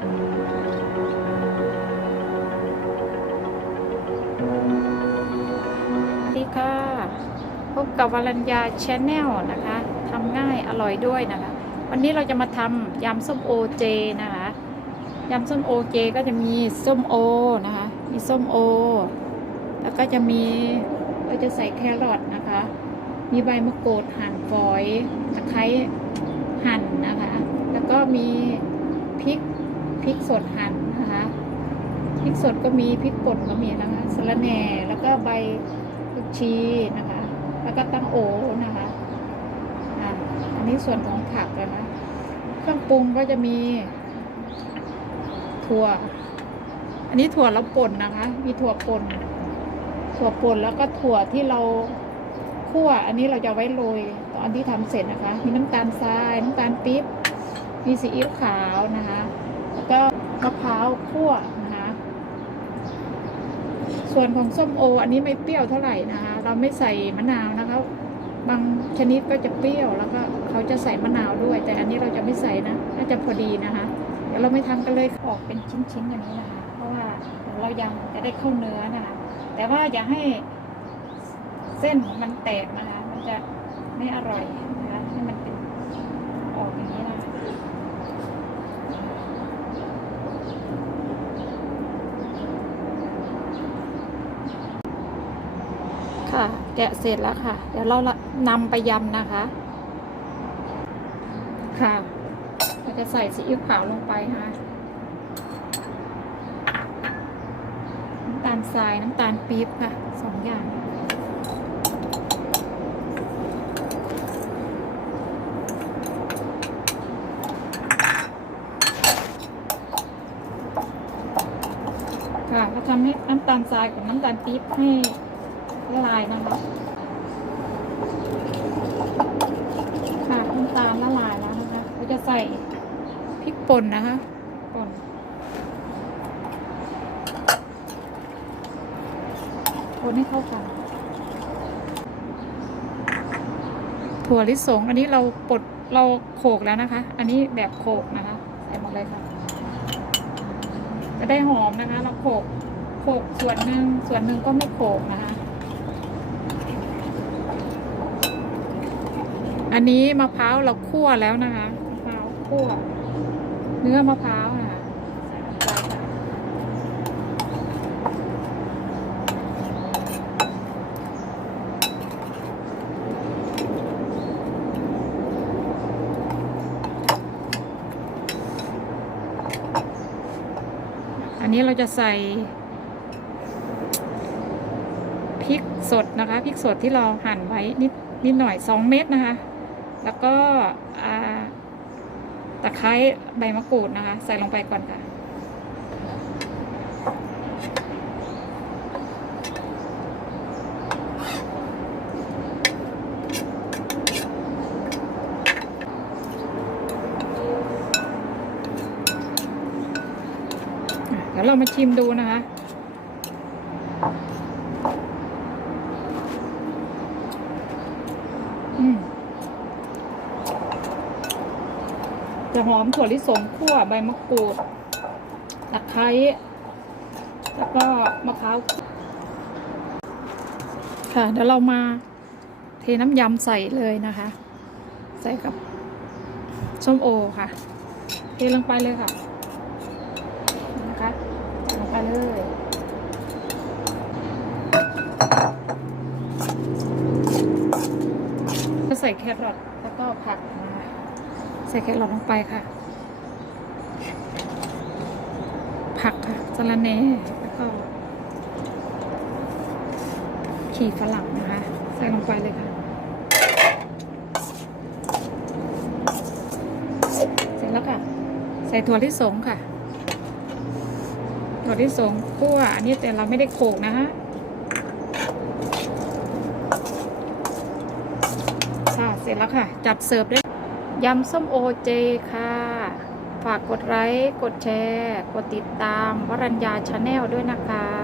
สวัสดีค่ะพบกับวรัญญาชแนลนะคะทำง่ายอร่อยด้วยนะคะ วันนี้เราจะมาทำยำส้มโอเจนะคะยำส้มโอเจก็จะมีส้มโอนะคะ มีส้มโอ แล้วก็จะมีเราจะใส่แครอทนะคะ มีใบมะกรูดหั่นฝอยตะไคร้หั่นนะคะ แล้วก็มีพริก พริกสดหั่นนะคะพริกสดก็มีพริกป่นก็มีนะคะสะระแหน่แล้วก็ใบผักชีนะคะ แล้วก็ตั้งโอนะคะอันนี้ส่วนของผักนะเครื่องปรุงก็จะมีถั่ว อันนี้ถั่วเราป่นนะคะ มีถั่วป่นถั่วป่นแล้วก็ถั่วที่เราคั่ว อันนี้เราจะไว้โรยตอนที่ทำเสร็จนะคะ มีน้ำตาลทราย น้ำตาลปี๊บ มีซีอิ๊วขาวนะคะ ก็มะพร้าวคั่วนะคะ ส่วนของส้มโอ อันนี้ไม่เปรี้ยวเท่าไหร่นะคะ เราไม่ใส่มะนาวนะคะ บางชนิดก็จะเปรี้ยวแล้วก็เขาจะใส่มะนาวด้วย แต่อันนี้เราจะไม่ใส่นะ น่าจะพอดีนะคะ เดี๋ยวเราไม่ทำกันเลยออกเป็นชิ้นๆอย่างนี้นะคะ เพราะว่าเรายังจะได้เข้าเนื้อนะคะ แต่ว่าอย่าให้เส้นมันแตกนะคะ มันจะไม่อร่อยนะคะให้มันเป็นออกอย่างนี้นะคะ ค่ะ แกะเสร็จแล้วค่ะ เดี๋ยวเรานำไปยำนะคะ ค่ะเราจะใส่ซีอิ๊วขาวลงไปค่ะน้ำตาลทรายน้ำตาลปี๊บค่ะสองอย่างค่ะเราทำให้น้ำตาลทรายกับน้ำตาลปี๊บให้ ละลายนะคะค่ะน้ำตาลละลายแล้วนะคะเราจะใส่พริกป่นนะคะป่นคนให้เข้ากันถั่วลิสง อันนี้เราปลดเราโขกแล้วนะคะ อันนี้แบบโขกนะคะใส่หมดเลยค่ะ จะได้หอมนะคะ เราโขกโขกส่วนหนึ่งส่วนหนึ่งก็ไม่โขกนะคะ อันนี้มะพร้าวเราคั่วแล้วนะคะมะพร้าวคั่ว เนื้อมะพร้าวค่ะอันนี้เราจะใส่พริกสดนะคะพริกสดที่เราหั่นไว้นิดนิดหน่อยสองเม็ดนะคะ แล้วก็ตะไคร้ใบมะกรูดนะคะ ใส่ลงไปก่อนค่ะ เดี๋ยวเรามาชิมดูนะคะ จะหอมถั่วลิสงคั่วใบมะกรูดตะไคร้แล้วก็มะพร้าวค่ะเดี๋ยวเรามาเทน้ำยำใส่เลยนะคะ ใส่กับส้มโอค่ะ เทลงไปเลยค่ะนะคะลงไปเลยก็ใส่แครอทแล้วก็ผัก ใส่แครอทลงไปค่ะ ผักค่ะสะระแหน่แล้วก็ขีฝรั่งนะคะ ใส่ลงไปเลยค่ะ เสร็จแล้วค่ะ ใส่ถั่วลิสงค่ะถั่วลิสงคั่วอันนี้แต่เราไม่ได้โขกนะฮะค่ะเสร็จแล้วค่ะ จัดเสิร์ฟได้ ยำส้มโอเจค่ะ ฝากกดไลค์ กดแชร์ กดติดตามวรัญญาชาแนลด้วยนะคะ